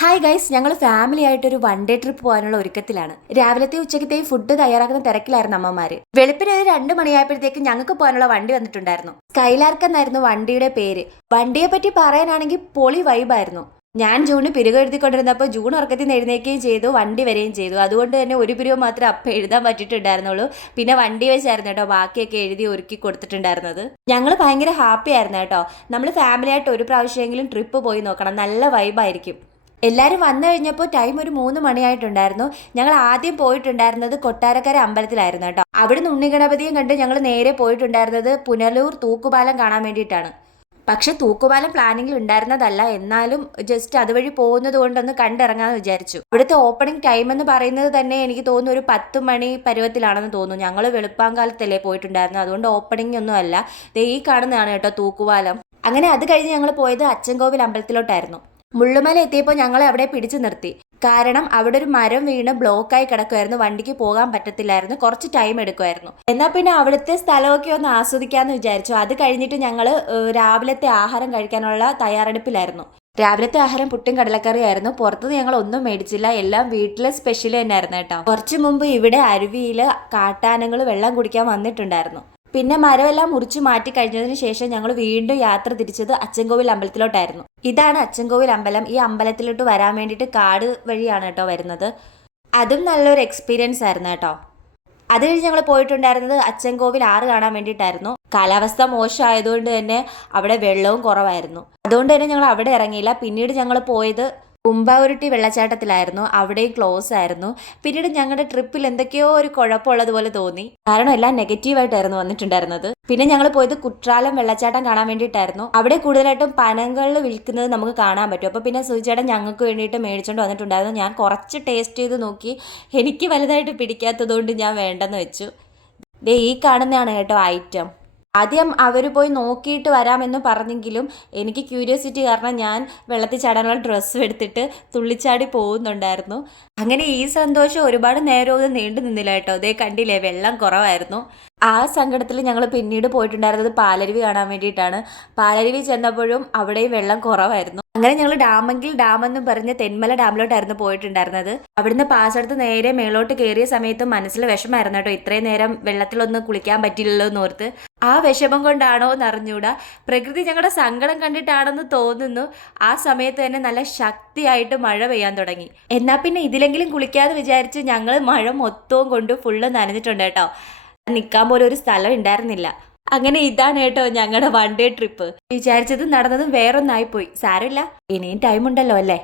Hi guys, ഞങ്ങൾ family ആയിട്ട് ഒരു വൺ ഡേ ട്രിപ്പ് പോകാനുള്ള ഒരുക്കത്തിലാണ്. രാവിലത്തെ ഉച്ചക്കത്തെ ഫുഡ് തയ്യാറാക്കുന്ന തിരക്കിലായിരുന്നു അമ്മമാര്. വെളുപ്പിന് ഒരു 2 മണിയായപ്പോഴത്തേക്ക് ഞങ്ങൾക്ക് പോകാനുള്ള വണ്ടി വന്നിട്ടുണ്ടായിരുന്നു. സ്കൈലാർക്ക് എന്നായിരുന്നു വണ്ടിയുടെ പേര്. വണ്ടിയെ പറ്റി പറയാനാണെങ്കിൽ പൊളി വൈബായിരുന്നു. ഞാൻ ജൂണ് പിരിവ് എഴുതിക്കൊണ്ടിരുന്നപ്പോൾ ജൂൺ ഉറക്കത്തിൽ നിന്ന് എഴുന്നേക്കുകയും ചെയ്തു, വണ്ടി വരികയും ചെയ്തു. അതുകൊണ്ട് തന്നെ ഒരു പിരിവ് മാത്രമേ അപ്പം എഴുതാൻ പറ്റിയിട്ടുണ്ടായിരുന്നുള്ളൂ. പിന്നെ വണ്ടി വെച്ചായിരുന്നു കേട്ടോ ബാക്കിയൊക്കെ എഴുതി ഒരുക്കി കൊടുത്തിട്ടുണ്ടായിരുന്നത്. ഞങ്ങൾ ഭയങ്കര ഹാപ്പി ആയിരുന്നു കേട്ടോ. നമ്മൾ ഫാമിലി ആയിട്ട് ഒരു പ്രാവശ്യമെങ്കിലും ട്രിപ്പ് പോയി നോക്കണം, നല്ല വൈബായിരിക്കും. എല്ലാവരും വന്നു കഴിഞ്ഞപ്പോൾ ടൈം ഒരു 3 മണിയായിട്ടുണ്ടായിരുന്നു. ഞങ്ങൾ ആദ്യം പോയിട്ടുണ്ടായിരുന്നത് കൊട്ടാരക്കര അമ്പലത്തിലായിരുന്നു കേട്ടോ. അവിടുന്ന് ഉണ്ണിഗണപതിയും കണ്ട് ഞങ്ങൾ നേരെ പോയിട്ടുണ്ടായിരുന്നത് പുനലൂർ തൂക്കുപാലം കാണാൻ വേണ്ടിയിട്ടാണ്. പക്ഷെ തൂക്കുപാലം പ്ലാനിങ്ങിൽ ഉണ്ടായിരുന്നതല്ല, എന്നാലും ജസ്റ്റ് അതുവഴി പോകുന്നത് കൊണ്ടൊന്ന് കണ്ടിറങ്ങാമെന്ന് വിചാരിച്ചു. ഇവിടുത്തെ ഓപ്പണിംഗ് ടൈം എന്ന് പറയുന്നത് തന്നെ എനിക്ക് തോന്നുന്നു ഒരു 10 മണി പരുവത്തിലാണെന്ന് തോന്നുന്നു. ഞങ്ങൾ വെളുപ്പാങ്കാലത്തല്ലേ പോയിട്ടുണ്ടായിരുന്നു, അതുകൊണ്ട് ഓപ്പണിംഗ് ഒന്നും അല്ല. ഈ കാണുന്നതാണ് കേട്ടോ തൂക്കുപാലം. അങ്ങനെ അത് കഴിഞ്ഞ് ഞങ്ങൾ പോയത് അച്ചൻകോവിൽ അമ്പലത്തിലോട്ടായിരുന്നു. മുള്ളുമല എത്തിയപ്പോൾ ഞങ്ങളെ അവിടെ പിടിച്ചു നിർത്തി. കാരണം അവിടെ ഒരു മരം വീണ് ബ്ലോക്കായി കിടക്കുമായിരുന്നു, വണ്ടിക്ക് പോകാൻ പറ്റത്തില്ലായിരുന്നു, കുറച്ച് ടൈം എടുക്കുമായിരുന്നു. എന്നാൽ പിന്നെ അവിടുത്തെ സ്ഥലമൊക്കെ ഒന്ന് ആസ്വദിക്കാമെന്ന് വിചാരിച്ചു. അത് കഴിഞ്ഞിട്ട് ഞങ്ങൾ രാവിലത്തെ ആഹാരം കഴിക്കാനുള്ള തയ്യാറെടുപ്പിലായിരുന്നു. രാവിലത്തെ ആഹാരം പുട്ടും കടലക്കറിയായിരുന്നു. പുറത്തുനിന്ന് ഞങ്ങൾ ഒന്നും മേടിച്ചില്ല, എല്ലാം വീട്ടിലെ സ്പെഷ്യൽ തന്നെയായിരുന്നു കേട്ടോ. കുറച്ചു മുമ്പ് ഇവിടെ അരുവിയിൽ കാട്ടാനകൾ വെള്ളം കുടിക്കാൻ വന്നിട്ടുണ്ടായിരുന്നു. പിന്നെ മരമെല്ലാം മുറിച്ചു മാറ്റി കഴിഞ്ഞതിന് ശേഷം ഞങ്ങൾ വീണ്ടും യാത്ര തിരിച്ചത് അച്ചൻകോവിൽ അമ്പലത്തിലോട്ടായിരുന്നു. ഇതാണ് അച്ചൻകോവിൽ അമ്പലം. ഈ അമ്പലത്തിലോട്ട് വരാൻ വേണ്ടിയിട്ട് കാട് വഴിയാണ് കേട്ടോ വരുന്നത്. അതും നല്ലൊരു എക്സ്പീരിയൻസ് ആയിരുന്നു കേട്ടോ. അത് കഴിഞ്ഞ് ഞങ്ങൾ പോയിട്ടുണ്ടായിരുന്നത് അച്ചൻകോവിൽ ആറ് കാണാൻ വേണ്ടിയിട്ടായിരുന്നു. കാലാവസ്ഥ മോശമായതുകൊണ്ട് തന്നെ അവിടെ വെള്ളവും കുറവായിരുന്നു. അതുകൊണ്ട് തന്നെ ഞങ്ങൾ അവിടെ ഇറങ്ങിയില്ല. പിന്നീട് ഞങ്ങൾ പോയത് കുമ്പാവുരുട്ടി വെള്ളച്ചാട്ടത്തിലായിരുന്നു. അവിടെയും ക്ലോസ് ആയിരുന്നു. പിന്നീട് ഞങ്ങളുടെ ട്രിപ്പിൽ എന്തൊക്കെയോ ഒരു കുഴപ്പമുള്ളതുപോലെ തോന്നി, കാരണം എല്ലാം നെഗറ്റീവായിട്ടായിരുന്നു വന്നിട്ടുണ്ടായിരുന്നത്. പിന്നെ ഞങ്ങൾ പോയത് കുട്രാലം വെള്ളച്ചാട്ടം കാണാൻ വേണ്ടിയിട്ടായിരുന്നു. അവിടെ കൂടുതലായിട്ടും പനങ്ങളിൽ വിൽക്കുന്നത് നമുക്ക് കാണാൻ പറ്റും. അപ്പോൾ പിന്നെ സുചേട്ടൻ ഞങ്ങൾക്ക് വേണ്ടിയിട്ട് മേടിച്ചുകൊണ്ട് വന്നിട്ടുണ്ടായിരുന്നു. ഞാൻ കുറച്ച് ടേസ്റ്റ് ചെയ്ത് നോക്കി, എനിക്ക് വലുതായിട്ട് പിടിക്കാത്തതുകൊണ്ട് ഞാൻ വേണ്ടെന്ന് വെച്ചു. ഈ കാണുന്നതാണ് കേട്ടോ ഐറ്റം. ആദ്യം അവർ പോയി നോക്കിയിട്ട് വരാമെന്ന് പറഞ്ഞെങ്കിലും എനിക്ക് ക്യൂരിയോസിറ്റി കാരണം ഞാൻ വെള്ളത്തിൽ ചാടാനുള്ള ഡ്രസ്സും എടുത്തിട്ട് തുള്ളിച്ചാടി പോകുന്നുണ്ടായിരുന്നു. അങ്ങനെ ഈ സന്തോഷം ഒരുപാട് നേരമൊന്നും നീണ്ടു നിന്നില്ല കേട്ടോ. അതേ കണ്ടില്ലേ, വെള്ളം കുറവായിരുന്നു. ആ സങ്കടത്തിൽ ഞങ്ങൾ പിന്നീട് പോയിട്ടുണ്ടായിരുന്നത് പാലരുവി കാണാൻ വേണ്ടിയിട്ടാണ്. പാലരുവി ചെന്നപ്പോഴും അവിടെയും വെള്ളം കുറവായിരുന്നു. അങ്ങനെ ഞങ്ങൾ ഡാമെങ്കിൽ ഡാമെന്നും പറഞ്ഞ് തെന്മല ഡാമിലോട്ടായിരുന്നു പോയിട്ടുണ്ടായിരുന്നത്. അവിടുന്ന് പാസ് എടുത്ത് നേരെ മേളോട്ട് കയറിയ സമയത്ത് മനസ്സിൽ വിഷമായിരുന്നു കേട്ടോ, ഇത്രയും നേരം വെള്ളത്തിലൊന്നും കുളിക്കാൻ പറ്റില്ലല്ലോ എന്നോർത്ത്. ആ വിഷമം കൊണ്ടാണോ എന്നറിഞ്ഞൂടാ, പ്രകൃതി ഞങ്ങളുടെ സങ്കടം കണ്ടിട്ടാണെന്ന് തോന്നുന്നു. ആ സമയത്ത് തന്നെ നല്ല ശക്തിയായിട്ട് മഴ പെയ്യാൻ തുടങ്ങി. എന്നാൽ പിന്നെ ഇതിലെങ്കിലും കുളിക്കാതെ വിചാരിച്ച് ഞങ്ങൾ മഴ മൊത്തവും കൊണ്ട് ഫുള്ള് നനഞ്ഞിട്ടുണ്ട് കേട്ടോ. നിൽക്കാൻ പോലും ഒരു സ്ഥലം ഉണ്ടായിരുന്നില്ല. അങ്ങനെ ഇതാണ് കേട്ടോ ഞങ്ങളുടെ വൺ ഡേ ട്രിപ്പ്. വിചാരിച്ചതും നടന്നതും വേറൊന്നായിപ്പോയി. സാരമില്ല, ഇനിയും ടൈം ഉണ്ടല്ലോ അല്ലേ.